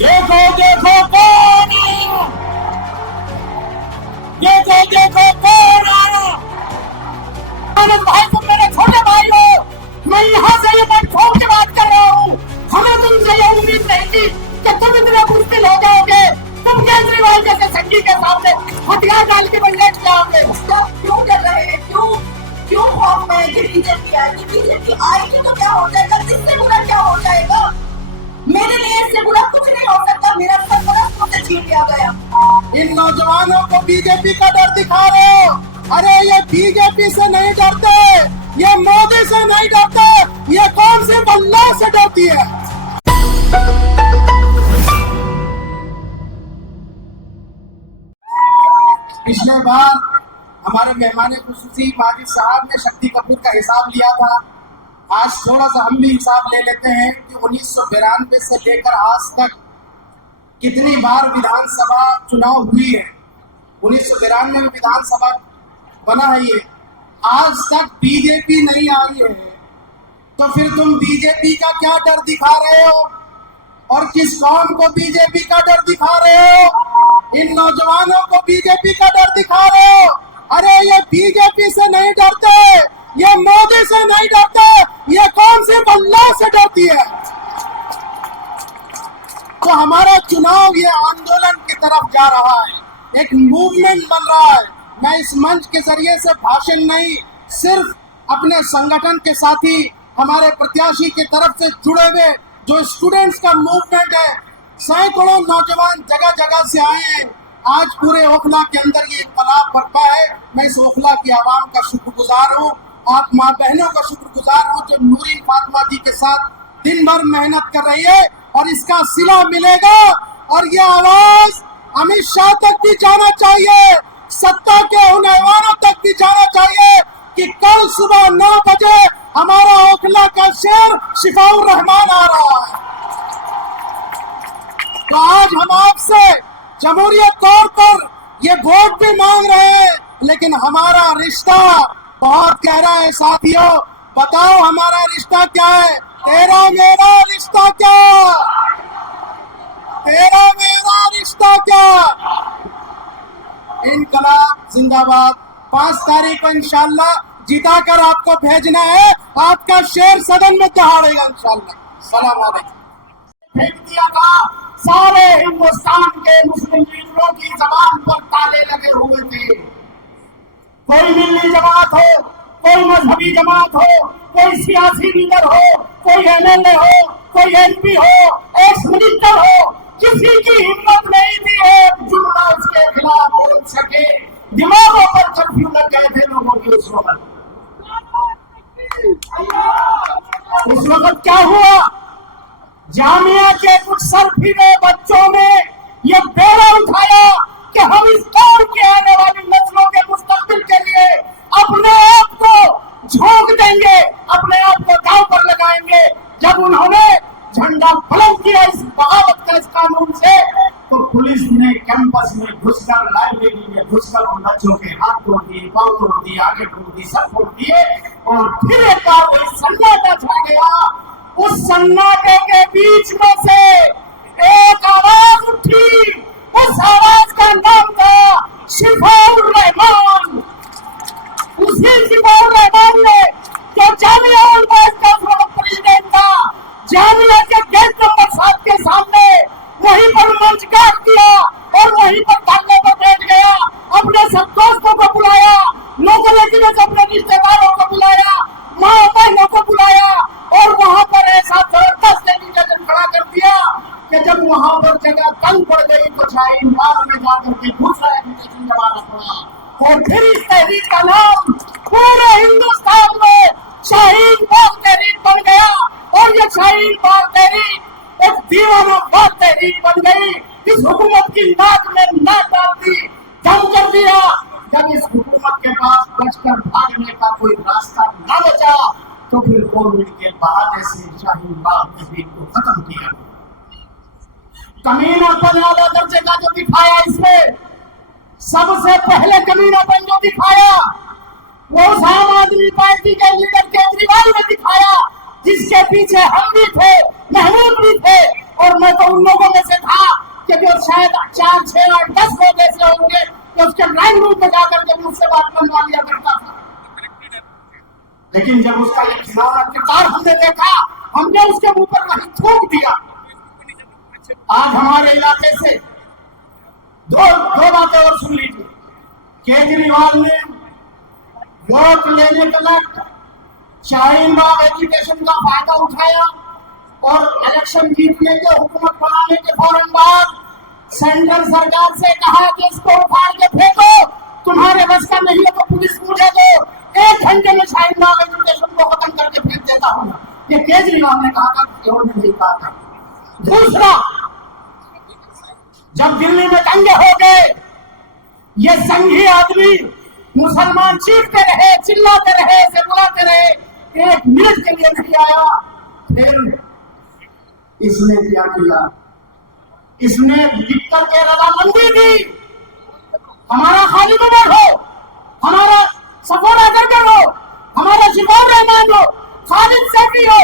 देखो देखो कौन आया, देखो देखो कौन आया। भाई तुम मेरे छोटे भाई हो, मैं यहाँ से ये मन खोल के बात कर रहा हूँ। हमें तुमसे ये उम्मीद नहीं थी कि तुम इतने मुश्किल हो जाओगे। तुम केजरीवाल जैसे संगी के सामने हथियार डाल के बैठ जाओगे। क्यों डर रहे हैं? क्यों खौफ में है कि बीजेपी आएगी? बीजेपी आएगी तो क्या हो जाएगा? इससे बुरा क्या हो जाएगा? मेरे लिए इससे बुरा कुछ नहीं हो सकता। मेरा सरपरस्त मुझसे छीन लिया गया। इन नौजवानों को बीजेपी का डर दिखा रहे हो। अरे ये बीजेपी से नहीं डरते, ये मोदी से नहीं डरते, ये कौन सी बल्ला से डरती है। पिछले बार हमारे मेहमान खुसूसी माजिद साहब ने शक्ति कपूर का हिसाब लिया था। आज थोड़ा सा हम भी हिसाब ले लेते हैं कि 1992 से लेकर आज तक कितनी बार विधानसभा चुनाव हुई है। 1992 में विधानसभा बना है ये, आज तक बीजेपी नहीं आई है। तो फिर तुम बीजेपी का क्या डर दिखा रहे हो और किस कौम को बीजेपी का डर दिखा रहे हो? इन नौजवानों को बीजेपी का डर दिखा रहे हो। अरे ये बीजेपी से नहीं डरते, ये मोदी से नहीं डरते, ये कौन सी बल्ला से डरती है। तो हमारा चुनाव ये आंदोलन की तरफ जा रहा है, एक मूवमेंट बन रहा है। मैं इस मंच के जरिए से भाषण नहीं, सिर्फ अपने संगठन के साथी हमारे प्रत्याशी की तरफ से जुड़े हुए जो स्टूडेंट्स का मूवमेंट है, सैकड़ों नौजवान जगह जगह से आए हैं। आज पूरे ओखला के अंदर ये इनकलाब बरपा है। मैं इस ओखला की आवाम का शुक्रगुजार हूँ, आप माँ बहनों का शुक्रगुजार हूँ जो नूरीन फातिमा जी के साथ दिन भर मेहनत कर रही है। और इसका सिला मिलेगा और ये आवाज अमित शाह तक भी जाना चाहिए, सत्ता के उन ऐवानों तक भी जाना चाहिए कि कल सुबह 9 बजे हमारा ओखला का शेर शिफाउर रहमान आ रहा है। तो आज हम आपसे जमहूरियत तौर पर ये वोट भी मांग रहे हैं, लेकिन हमारा रिश्ता बहुत गहरा है साथियों। बताओ हमारा रिश्ता क्या है? तेरा मेरा रिश्ता क्या? तेरा मेरा रिश्ता क्या? इनकलाब जिंदाबाद। 5 तारीख को इंशाल्लाह जिताकर आपको भेजना है, आपका शेर सदन में दहाड़ेगा इंशाल्लाह। सलाम अलैकुम। फेंक दिया था, सारे हिंदुस्तान के मुस्लिम लीडरों की जबान पर ताले लगे हुए थे। कोई मिल्ली जमात हो, कोई मजहबी जमात हो, कोई सियासी लीडर हो, कोई एमएलए हो, कोई एमपी हो, एक्स मिनिस्टर हो, किसी की हिम्मत नहीं थी एक जुमला उसके खिलाफ बोल सके। दिमागों पर कर्फ्यू लग गए थे लोगों के उस वक्त। उस वक्त क्या हुआ? जामिया के कुछ सरफिरे बच्चों ने ये बेड़ा उठाया कि हम इस दौर के आने वाली नस्लों के मुस्तकबिल के लिए अपने आप को झोंक देंगे, अपने आप को दांव पर लगाएंगे। जब उन्होंने झंडा बुलंद किया इस बगावत का, इस कानून से, तो पुलिस ने कैंपस में घुसकर, लाइब्रेरी में घुसकर उन बच्चों के हाथ तोड़ दिए, पांव तोड़ दिए, आगे तोड़ दिए, सब तोड़ दिए। और फिर एक बार वो सन्नाटा छा गया। उस सन्नाटे के बीच में से एक आवाज उठी, उस आवाज का नाम था शिफाउर रहमान। उसी शिफाउर रहमान ने जो जामिया का प्रेसिडेंट था, जामिया के गेट नंबर 7 के सामने वहीं पर मंच काट दिया और वहीं पर धरने पर बैठ गया। अपने सब दोस्तों को बुलाया, लोगों ने अपने रिश्तेदारों को बुलाया, माँ बहनों को बुलाया और वहां पर ऐसा जबरदस्त डेलीगेशन खड़ा कर दिया कि जब वहां पर जगह तंग पड़ गई तो शाहीन बाग में जाकर के दूसरा एजुकेशन जमाना पड़ा। और फिर इस तहरीक का नाम पूरे हिंदुस्तान में शाहीन बाग तहरीक बन गया। और ये शाहीन बाग तहरीक एक दीवाना बाग तहरीक बन गई। इस हुकूमत की नाक में नाक डाल दी, दम कर दिया। जब इस हुकूमत के पास बचकर भागने का कोई रास्ता न बचा तो फिर कोविड के बहाने से शाहीन बाग तहरीक को खत्म किया। कमीनापन वाला दर्जे का जो दिखाया इसमें, सबसे पहले कमीनापन जो दिखाया वो उस आम आदमी पार्टी के लीडर केजरीवाल ने दिखाया, जिसके पीछे हम भी थे, महमूद भी थे और मैं तो उन लोगों में से था कि जो शायद 4, 6 और 10 लोग ऐसे होंगे कि उसके ड्राइंग रूम में जाकर के मुझसे बात बनवा लिया करता था। लेकिन जब उसका ये खिलौना किरदार हमने देखा, हमने उसके मुंह पर वही थूक दिया। आज हमारे इलाके से दो बातें और सुन लीजिए। केजरीवाल ने वोट लेने तक शाहीन बाग एजुकेशन का फायदा उठाया और इलेक्शन जीतने के हुकूमत बनाने के फौरन बाद सेंट्रल सरकार से कहा कि इसको उखाड़ के फेंको, तुम्हारे बस का नहीं है तो पुलिस मुझे दो, 1 घंटे में शाहीन बाग एजुकेशन को खत्म करके फेंक देता हूँ। ये केजरीवाल ने कहा था, केवल ने नहीं कहा था। दूसरा, जब दिल्ली में दंगे हो गए, ये संघी आदमी मुसलमान चीखते रहे, चिल्लाते रहे, से बुलाते रहे, 1 मिनट के लिए नहीं आया। फिर इसने क्या किया? इसने लिख करके रजामंदी दी, हमारा खालिद उमर हो, हमारा सफोरा गर्गर हो, हमारा शिफाउर रहमान हो, खालिद सैफी हो,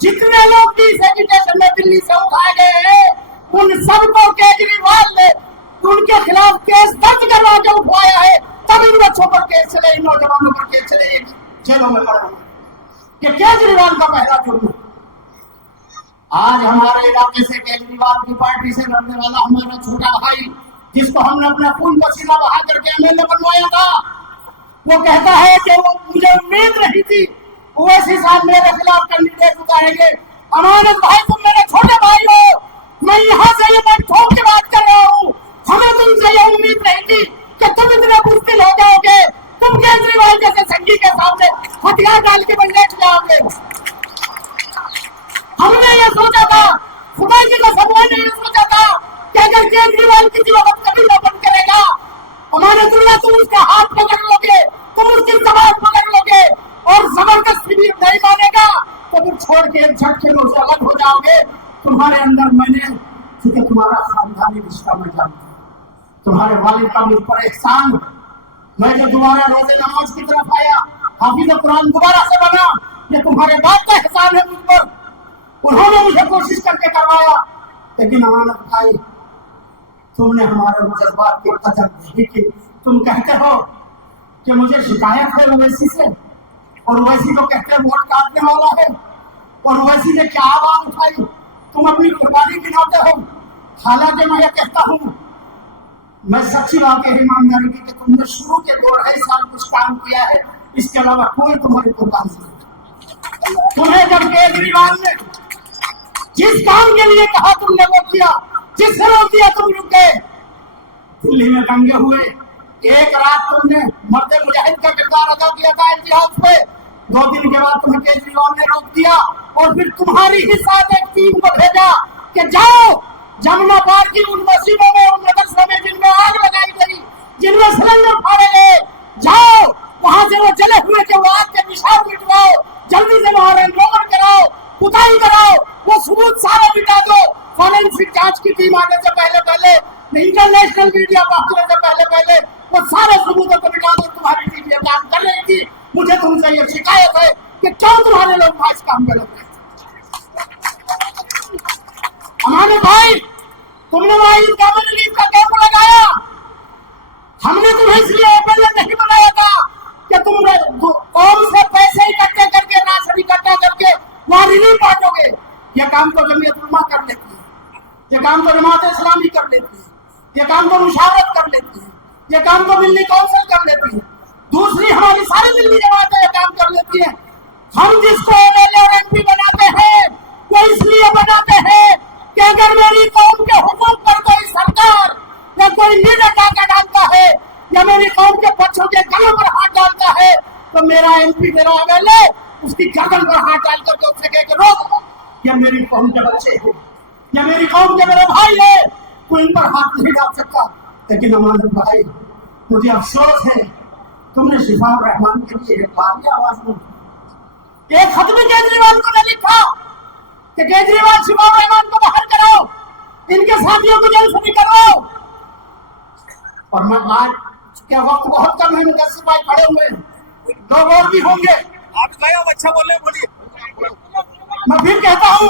जितने लोग भी इस एजुकेशन में दिल्ली से उठाए गए हैं, उन सबको केजरीवाल ने उनके खिलाफ केस दर्ज करवा के उठवाया है। तब इन बच्चों पर केस चले, इन नौजवानों पर केस चले, जेलों में पड़े हुए। ये केजरीवाल का पहला जुर्म। आज हमारे इलाके से केजरीवाल की पार्टी से लड़ने वाला हमारा छोटा भाई, जिसको हमने अपना खून पसीना बहा करके एमएलए बनवाया था, वो कहता है कि वो मुझे उम्मीद नहीं थी ओवैसी साहब मेरे खिलाफ कैंडिडेट उतारेंगे। अमानत भाई, तुम मेरे छोटे भाई हो, मैं यहाँ से ये मन ठोक के बात कर रहा हूँ। हमें तुमसे ये उम्मीद नहीं थी कि तुम इतने बुज़दिल हो जाओगे, तुम केजरीवाल जैसे संगी के सामने हथियार डाल के बैठ जाओगे। हमने ये सोचा था, खुदा की कसम, मैंने ये सोचा था कि अगर केजरीवाल की जीवन कभी न बंद करेगा, अमानतुल्लाह तुम उसका हाथ पकड़ लोगे, तुम उसकी जबान पकड़ लोगे और जबरदस्ती भी नहीं मानेगा तो तुम छोड़ के झटके से अलग हो जाओगे। तुम्हारे अंदर मैंने, क्योंकि तुम्हारा खानदानी रिश्ता मैं जानता हूँ, तुम्हारे वालिद का मुझ पर एहसान, मैं जो दोबारा रोजे नमाज की तरफ आया, हाफिज कुरान दोबारा से बना, ये तुम्हारे बाप का एहसान है मुझ पर। उन्होंने मुझे कोशिश करके करवाया। लेकिन अमानत भाई, तुमने हमारे जज्बात की कदर नहीं की। तुम कहते हो कि मुझे शिकायत है ओवैसी से, और ओवैसी तो कहते हैं वोट काटने वाला है, और ओवैसी ने क्या आवाज उठाई, तुम अपनी कुर्बानी गिनाते हो। हालांकि मैं ये कहता हूँ, मैं सच्ची बात है ईमानदारी की, कि तुमने शुरू के 2-2.5 साल कुछ काम किया है, इसके अलावा कोई तुम्हारी कुर्बानी नहीं। तुम्हें जब केजरीवाल ने जिस काम के लिए कहा तुमने वो किया, जिससे रोक दिया तुम रुक गए। दिल्ली में दंगे हुए, एक रात तुमने मर्द मुजाहिद का किरदार अदा किया था इतिहास पे, 2 दिन के बाद तुम्हें केजरीवाल ने रोक दिया और फिर तुम्हारी ही साथ एक टीम को भेजा कि जाओ जमुना पार की उन मस्जिदों में, उन मदरसों में जिनमें आग लगाई गई, जिनमें सिलेंडर फाड़े गए, जाओ वहां से वो जले हुए के वो आग के निशान मिटवाओ, जल्दी से वहां एनरोलमेंट कराओ, पुताई कराओ, वो सबूत सारा मिटा दो। फॉरेंसिक जांच की टीम आने से पहले, इंटरनेशनल मीडिया पहुंचने से पहले वो सारे सबूतों को मिटा दो। तुम्हारी टीम ये काम कर रही थी। मुझे तुमसे ये शिकायत है कि क्यों तुम्हारे लोग आज काम कर रहे हैं। हमारे भाई, तुमने वहां ईदगाह रिलीफ का कैंप लगाया, हमने तुम्हें इसलिए एमएलए नहीं बनाया था कि तुम कौम से पैसे इकट्ठे करके, राशन इकट्ठा करके वहां रिलीफ बांटोगे। ये काम तो जमीयत उलमा कर लेती है, ये काम तो जमात इस्लामी कर लेती है, ये काम तो मुशावरत कर लेती है, ये काम तो दिल्ली काउंसिल कर लेती है, दूसरी हमारी सारी दिल्ली जमातें ये काम कर लेती है। हम जिसको एमएलए और एमपी बनाते हैं वो इसलिए बनाते हैं कि अगर मेरी कौम के हुकूक पर कोई सरकार या कोई लीडर डाका डालता है या मेरी कौम के बच्चों के गलों पर हाथ डालता है तो मेरा एमपी, मेरा एमएलए उसकी गर्दन पर हाथ डाल करके उससे कह के रोक, ये मेरी कौम के बच्चे हैं, ये मेरी कौम के मेरे भाई है, कोई इन पर हाथ नहीं डाल सकता। लेकिन अमानत भाई, मुझे अफसोस है तुमने शिफाउर रहमान के लिए एक बार की आवाज नहीं, एक खत भी केजरीवाल को नहीं लिखा कि केजरीवाल शिफाउर रहमान को बाहर कराओ, इनके साथियों को जेल से निकलवाओ। और मैं आज क्या वक्त बहुत कम है, 10 सिपाही खड़े हुए हैं, 2 और भी होंगे। आप गए, अच्छा बोले, बोलिए। मैं फिर कहता हूं,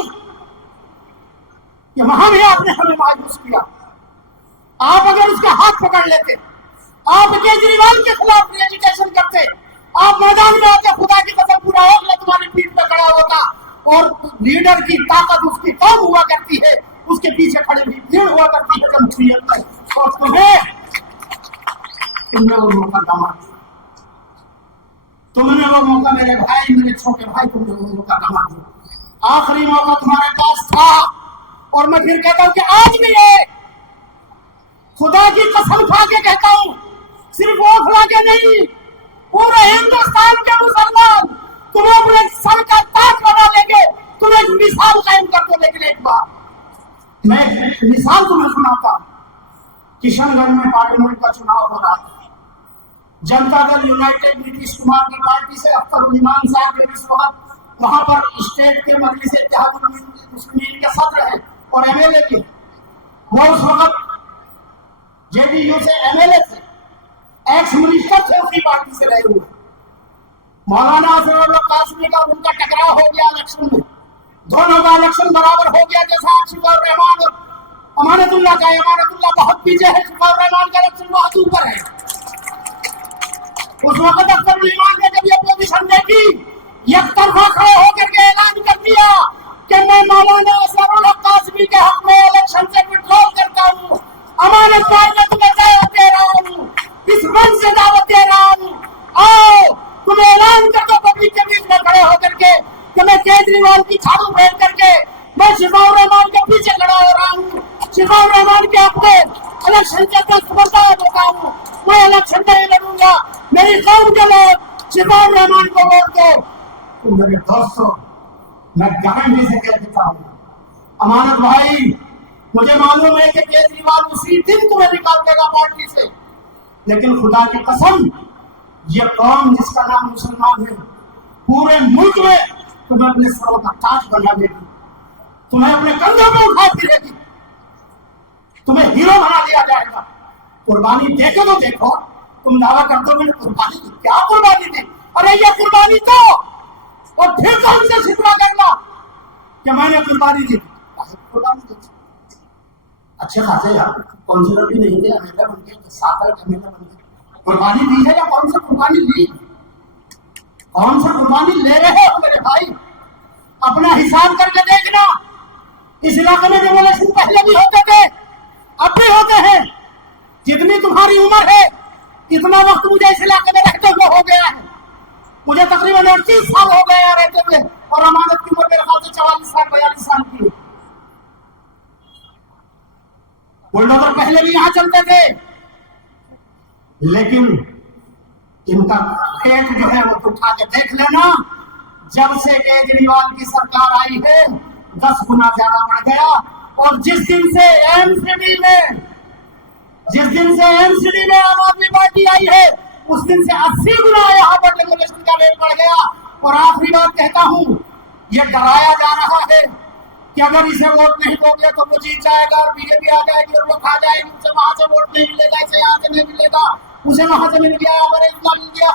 कि वहां भी आपने हमें मायूस किया। आप अगर उसका हाथ पकड़ लेते, आप केजरीवाल के खिलाफ एजिटेशन करते, आप मैदान में आके खुदा की कसम पूरा होगा तुम्हारी पीठ पे खड़ा होता, और लीडर की ताकत उसकी कौन हुआ करती है, उसके पीछे खड़ी हुई भीड़ हुआ करती है जमहूरियत में, और तुमने वो मौका गंवा दिया। तुमने वो मौका, मेरे भाई, मेरे छोटे भाई, तुमने वो मौका गंवा दिया। आखिरी मौका तुम्हारे पास था, और मैं फिर कहता हूं कि आज भी है, खुदा की कसम खा के कहता हूं, सिर्फ वो खिला के नहीं, पूरे हिंदुस्तान के मुसलमान तुम्हें अपने सर का ताज बना लेंगे, तुम्हें एक मिसाल कायम कर दो। लेकिन एक बार मैं एक मिसाल तुम्हें सुनाता हूं। किशनगंज में पार्लियामेंट का चुनाव हो रहा है। जनता दल यूनाइटेड नीतीश कुमार की पार्टी से अख्तर ईमान साहब के इस वक्त वहां पर स्टेट के मजलिस इत्तेहादुल मुस्लिमीन के सदर है और एमएलए के, वो उस वक्त जेडीयू से एमएलए थे, एक्स मिनिस्टर थे उसी पार्टी से रहे हुए। मौलाना असदुल्लाह कासमी का उनका टकराव हो गया इलेक्शन में, दोनों का इलेक्शन बराबर हो गया। जैसा शिफाउर रहमान और अमानतुल्लाह का, अमानतुल्लाह बहुत पीछे है, शिफाउर रहमान का इलेक्शन बहुत ऊपर है। उस वक्त अख्तर ईमान ने जब ये पोजीशन देखी, एक तरफा खड़े होकर के ऐलान कर दिया कि मैं मौलाना असदुल्लाह कासमी के हक में इलेक्शन से विड्रॉल करता हूँ। अमानत भाई मैं तुम्हें दावत दे रहा हूँ, इस मंच से दावत दे रहा हूँ, आओ तुम ऐलान कर दो पब्लिक के बीच में खड़े होकर के कि मैं केजरीवाल की झाड़ू फेंक करके मैं शिफाउर रहमान के पीछे खड़ा हो रहा हूँ, शिफाउर रहमान के अपने इलेक्शन के दस्तबरदार देता हूँ, मैं इलेक्शन नहीं लड़ूंगा, मेरी कौम के लोग शिफाउर रहमान को वोट दो। तो मेरे दोस्तों, मैं गारंटी से कह देता हूँ, अमानत भाई, मुझे मालूम है कि केजरीवाल उसी दिन तुम्हें निकाल देगा पार्टी से, लेकिन खुदा की कसम, ये कौम जिसका नाम मुसलमान है, पूरे मुल्क में तुम्हें अपने सरों का ताज बना देगी, तुम्हें अपने कंधों में उठा फिरेगी, तुम्हें हीरो बना दिया जाएगा। कुर्बानी देखे तो देखो, तुम दावा करते हो मैंने कुर्बानी दी, क्या कुर्बानी दी? अरे ये कुर्बानी दो और फिर तो हमसे शिकवा करना कि मैंने कुर्बानी दी। कुर्बानी दी अच्छे खासे यार, काउंसिलर भी नहीं थे, एमएलए बन गए, 7 एमएलए बन गए। कुर्बानी दी है या कौन सा कुर्बानी ली? कौन सा कुर्बानी ले रहे हो मेरे भाई? अपना हिसाब करके देखना। इस इलाके में डेमोलेशन पहले भी होते थे, अब भी होते हैं। जितनी तुम्हारी उम्र है, इतना वक्त मुझे इस इलाके में रहते हुए हो गया है। मुझे तकरीबन 38 साल हो गए रहते हुए, और अमानत की उम्र मेरे ख्याल से 44 साल 42 साल की है। बुलडोजर पहले भी यहां चलते थे, लेकिन इनका पेट जो है वो उठा के देख लेना, जब से केजरीवाल की सरकार आई है 10 गुना ज्यादा बढ़ गया। और जिस दिन से एमसीडी में आम आदमी पार्टी आई है, उस दिन से 80 गुना यहाँ पर डेमोलेशन का रेट बढ़ गया। और आखिरी बात कहता हूँ, ये डराया जा रहा है कि अगर इसे वोट नहीं दोगे तो वो जीत जाएगा और बीजेपी आ जाएगी और वो खा जाएगी, उसे वहां से वोट नहीं मिलेगा, इसे यहाँ से नहीं मिलेगा, उसे वहां से मिल गया, हमारे इतना मिल गया।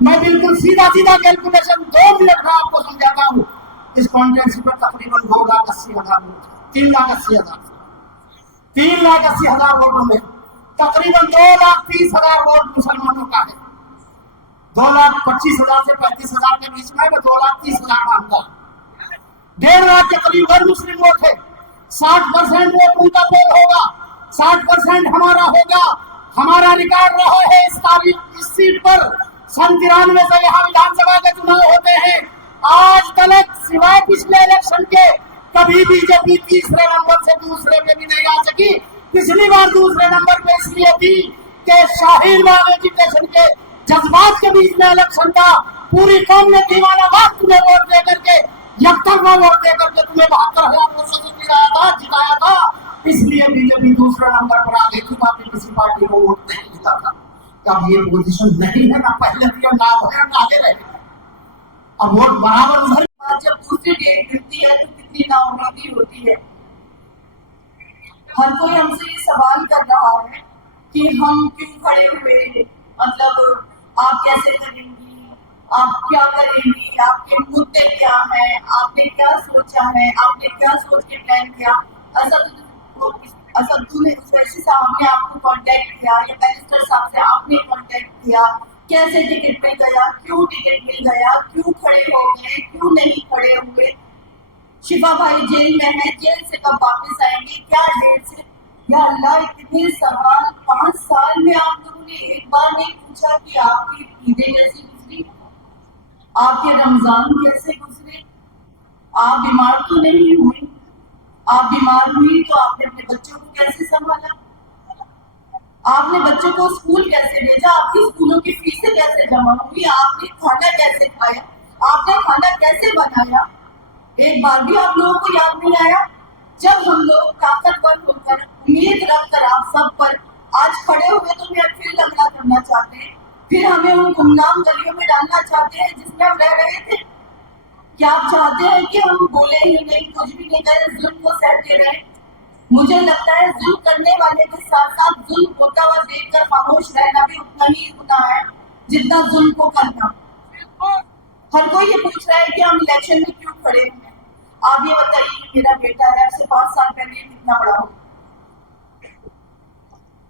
मैं बिल्कुल सीधा कैलकुलेशन 2 मिनट में आपको समझाता हूँ। इस कॉन्फ्रेंस पर तकरीबन 2,80,000 वोट, 3,80,000, 3,80,000 वोटों में तकरीबन 2,30,000 वोट मुसलमानों का है। 2,25,000 से 35,000 के बीच में 2,30,000 मानता हूँ। 1.5 लाख के करीब गैर मुस्लिम वोट है। 60% वोट उनका पोल होगा, 60% हमारा होगा। हमारा रिकॉर्ड रहा है इस सीट पर 93 से यहाँ विधानसभा के चुनाव होते हैं। आज तक सिवाय पिछले इलेक्शन के कभी बीजेपी तीसरे नंबर से दूसरे पे भी नहीं आ सकी। पिछली बार दूसरे नंबर पे इसलिए थी कि शाहीन बाग एजुकेशन के जज्बात के बीच में इलेक्शन था। पूरी कौम ने दीवाना बात तुम्हें वोट दे करके, यकतरफा वोट दे करके तुम्हें 72,000 वोटों से जिताया था। इसलिए बीजेपी दूसरे नंबर पर आ गई थी, बाकी किसी पार्टी को वोट नहीं जीता था। अब ये पोजीशन नहीं है, ना पहले थी ना है ना आगे रहेगा। अब वोट बराबर उधर। जब दूसरी डेट मिलती है तो कितनी नाउमीदी होती है। हर कोई हमसे ये सवाल कर रहा है कि हम क्यों खड़े हुए, मतलब आप कैसे करेंगी, आप क्या करेंगी, आपके मुद्दे क्या हैं, आपने क्या सोचा है, आपने क्या सोच के प्लान किया। असदुद्दीन ओवैसी साहब ने आपको कांटेक्ट किया या बैरिस्टर साहब से आपने कांटेक्ट किया? कैसे टिकट मिल गया, क्यों टिकट मिल गया, क्यों खड़े हो गए, क्यों नहीं खड़े हुए? शिफा भाई जेल में है, जेल से कब वापस आएंगे, क्या डेट से? या अल्लाह, इतने सवाल 5 साल में आप लोगों ने एक बार नहीं पूछा कि आपकी ईदें कैसी गुजरी, आपके रमजान कैसे गुजरे? आप बीमार तो नहीं हुई? आप बीमार हुई तो आपने अपने बच्चों को कैसे संभाला? आपने बच्चों को स्कूल कैसे भेजा? आपकी स्कूलों की फीसें कैसे जमा हुई? आपने खाना कैसे खाया? आपने खाना कैसे बनाया? एक बार भी आप लोगों को याद नहीं आया? जब हम लोग ताकतवर होकर, उम्मीद रखकर आप सब पर आज खड़े हुए तो मैं फिर लंगड़ा करना चाहते हैं, फिर हमें उन गुमनाम गलियों में डालना चाहते हैं जिसमें हम रह रहे थे। क्या आप चाहते हैं कि हम बोले ही नहीं, कुछ भी नहीं करें, जुल्म को सहते रहे? मुझे लगता है जुल्म करने वाले के साथ साथ जुल्म होता हुआ देखकर खामोश रहना भी उतना ही गुनाह है जितना जुल्म को करना। हर कोई ये पूछ रहा है कि हम इलेक्शन में क्यों खड़े हैं। आप ये बताइए, मेरा बेटा है, आपसे 5 साल पहले कितना बड़ा हो,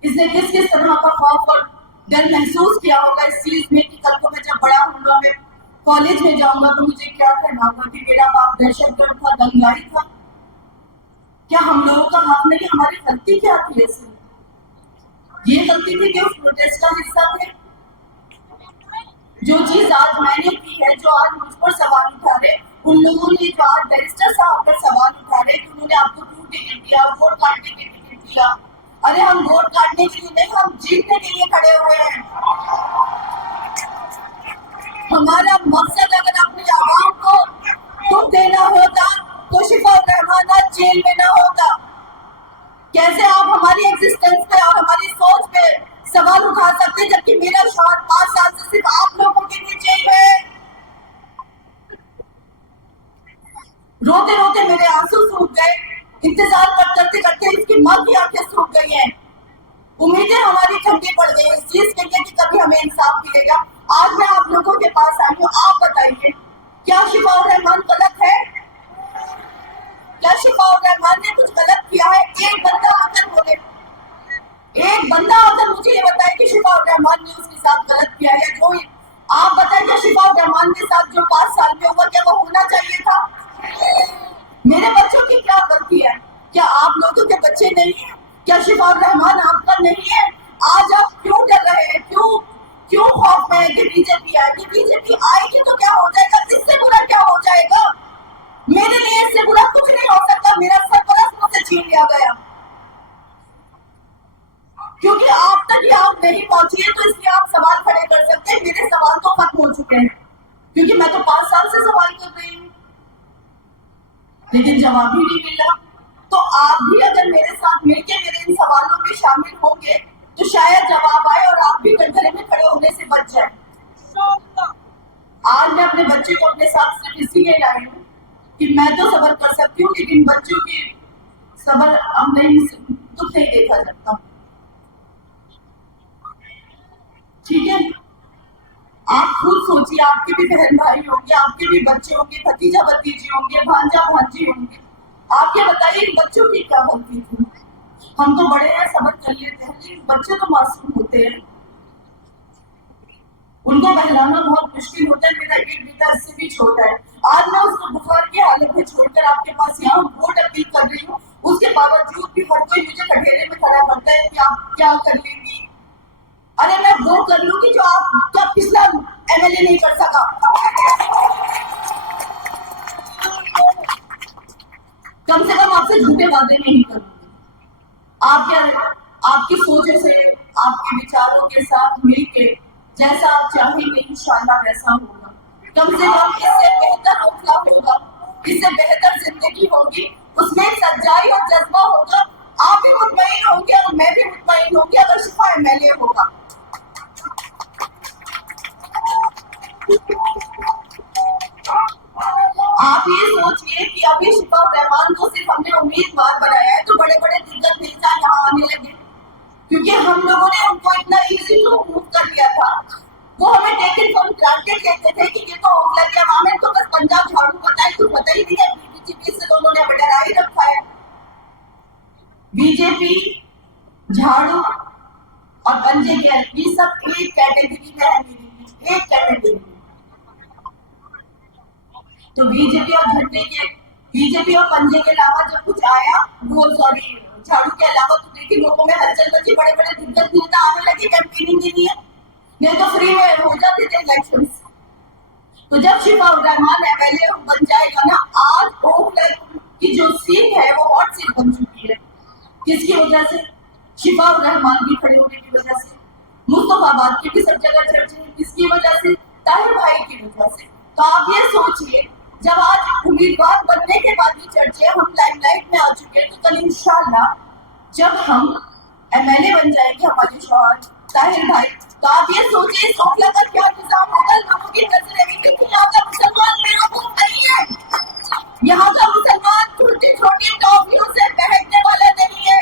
इसने किस किस तरह का खौफ और डर महसूस किया होगा इस चीज में कि कल को मैं जब बड़ा होऊंगा, मैं कॉलेज में जाऊंगा तो मुझे क्या कहना होगा कि मेरा बाप दहशतगर्द था, दंगाई था। क्या हम लोगों का हाथ नहीं? हमारी गलती क्या थी? ये गलती थी कि उस प्रोटेस्ट का हिस्सा थे। जो चीज आज मैंने की है, जो आज मुझ पर सवाल उठा रहे, उन लोगों ने जो आज बैरिस्टर साहब पर सवाल उठा रहे कि उन्होंने आपको क्यों टिकट दिया, वोट काटने के लिए टिकट दिया। अरे हम वोट काटने के लिए नहीं, हम जीतने के लिए खड़े हुए हैं। हमारा मकसद अगर अपनी आवाम को दुख देना होता तो शिफा रहमान आज जेल में ना होता। कैसे आप हमारी एग्जिस्टेंस पे और हमारी सोच पे सवाल उठा सकते, जबकि मेरा शौहर 5 साल से सिर्फ आप लोगों के लिए जेल में। रोते रोते मेरे आंसू सूख गए, इंतजार करते करते इसकी मां की आंखें सूख गई हैं। उम्मीदें हमारी ठंडी पड़ गई इस चीज के लिए कि कभी हमें इंसाफ मिलेगा। आज मैं आप लोगों के पास आई हूँ, आप बताइए, क्या शिफा रहमान गलत है? क्या शिफा रहमान ने कुछ गलत किया है? एक बंदा आकर बोले, एक बंदा आकर मुझे ये बताए कि शिफा रहमान ने उसके साथ गलत किया है। जो आप बताएं, क्या शिफा रहमान के साथ जो 5 साल में हुआ, क्या वो होना चाहिए था? मेरे बच्चों की क्या गलती है? क्या आप लोगों के बच्चे नहीं है? क्या शिफा रहमान आपका नहीं है? आज आप क्यों डर रहे हैं? क्यों खौफ में है कि बीजेपी आएगी? बीजेपी आएगी तो क्या हो जाएगा? इससे बुरा क्या हो जाएगा? मेरे लिए इससे बुरा कुछ नहीं हो सकता। मेरा सरपरस्त मुझसे छीन लिया गया क्योंकि आप तक ही आप नहीं पहुंची है, तो इसलिए आप सवाल खड़े कर सकते हैं। मेरे सवाल तो खत्म हो चुके हैं क्योंकि मैं तो 5 साल से सवाल कर रही हूँ, लेकिन जवाब ही नहीं मिला। तो आप भी अगर मेरे साथ मिलकर मेरे इन सवालों में शामिल होंगे तो शायद जवाब आए और आप भी कटघरे में खड़े होने से बच जाए। आज मैं अपने बच्चे को अपने साथ सिर्फ इसीलिए लाई हूँ कि मैं तो सब्र कर सकती हूँ, लेकिन बच्चों की सब्र अब नहीं, दुख नहीं देखा जाता। ठीक है, आप खुद सोचिए, आपके भी बहन भाई होंगे, आपके भी बच्चे होंगे, भतीजा भतीजी होंगे, भांजा भांजी होंगे। आपके बताइए इन बच्चों की क्या गलती थी? हम तो बड़े हैं, सब्र कर लेते हैं, लेकिन बच्चे तो मासूम होते हैं, उनको बहलाना बहुत मुश्किल होता है। मेरा एक बेटा इससे भी छोटा है। आज मैं उसको बुखार की हालत में छोड़कर आपके पास यहाँ वोट अपील कर रही हूँ, उसके बावजूद भी हर कोई मुझे कटघरे में खड़ा करता है कि आप क्या कर लेंगी। अरे मैं वो कर लूंगी जो आपका पिछला एमएलए नहीं कर सका। कम से कम आपसे झूठे वादे नहीं करूंगी। आपकी सोचों से, आपके विचारों के साथ मिलके जैसा आप चाहेंगे इंशाल्लाह वैसा होगा। कम से कम इससे बेहतर होगा होगा, इससे बेहतर जिंदगी होगी, उसमें सच्चाई और जज्बा होगा। आप भी मुतमईन होंगे और मैं भी मुतमईन होंगी अगर शिफा एमएलए होगा। आप ये सोचिए कि अभी शिफा रहमान को सिर्फ हमने उम्मीदवार बनाया है तो बड़े बड़े दिग्गज नेता यहाँ आने लगे, क्योंकि हम लोगों ने उनको इतना इजी टू मूव कर दिया था। वो हमें टेकन फॉर ग्रांटेड कहते थे कि ये तो होगा कि हमें तो बस पंजाब झाड़ू बताए, कुछ पता ही नहीं है। बीजेपी से दोनों ने हमें डरा ही रखा है। बीजेपी, झाड़ू और पंजे के ये सब एक कैटेगरी में है, मेरी एक कैटेगरी। तो बीजेपी और पंजे के अलावा जब कुछ आया, वो सॉरी झाड़ू के अलावा, तो देखिए लोगों में हलचल मची, बड़े बड़े दिग्गज नेता आने लगे कैंपेनिंग के लिए, नहीं तो फ्री में हो जाते थे इलेक्शन। तो जब शिफाउर रहमान एमएलए बन जाएगा ना, आज ओखला की जो सीट है वो हॉट सीट बन चुकी है। किसकी वजह से? शिफाउर रहमान की खड़े होने की वजह से। मुस्तफाबाद की भी सब जगह चर्चे है, किसकी वजह से? ताहिर भाई की वजह से। तो आप ये सोचिए, जब आज उम्मीदवार बनने के बाद भी चर्चे हम लाइमलाइट में आ चुके हैं, तो कल इंशाल्लाह जब हम एमएलए बन जाएंगे हमारे शौहर ताहिर भाई, तो आप ये सोचिए इस ओखला का क्या निजाम होगा, लोगों की नजर रहेगी। क्योंकि यहाँ का मुसलमान बेवकूफ नहीं है, यहाँ का मुसलमान छोटी छोटी टॉफियों से बहकने वाला नहीं है,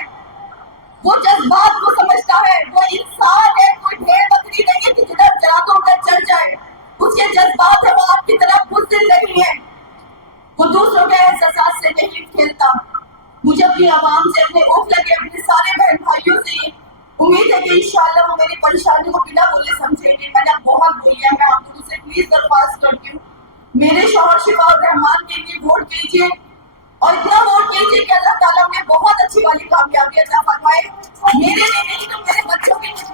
वो जज्बात को समझता है, वो इंसान है, कोई भेड़ बकरी नहीं है कि जिधर चला तो उधर चल जाए। उसके जज्बात है, वो आपकी तरह बुज़दिल नहीं है, वो दूसरों के एहसास से नहीं खेलता। मुझे अपनी आवाम से, अपने ओखला के अपने सारे बहन भाइयों से उम्मीद है कि इंशाल्लाह वो मेरी परेशानी को बिना बोले समझेंगे। मैंने बहुत बोली है, मैं आप लोगों से प्लीज दरख्वास्त करती हूँ, मेरे शौहर शिफाउर रहमान के लिए वोट कीजिए, और इतना वोट कीजिए कि अल्लाह ताला उन्हें बहुत अच्छी वाली कामयाबी अता फरमाए, मेरे लिए नहीं तो मेरे बच्चों के लिए।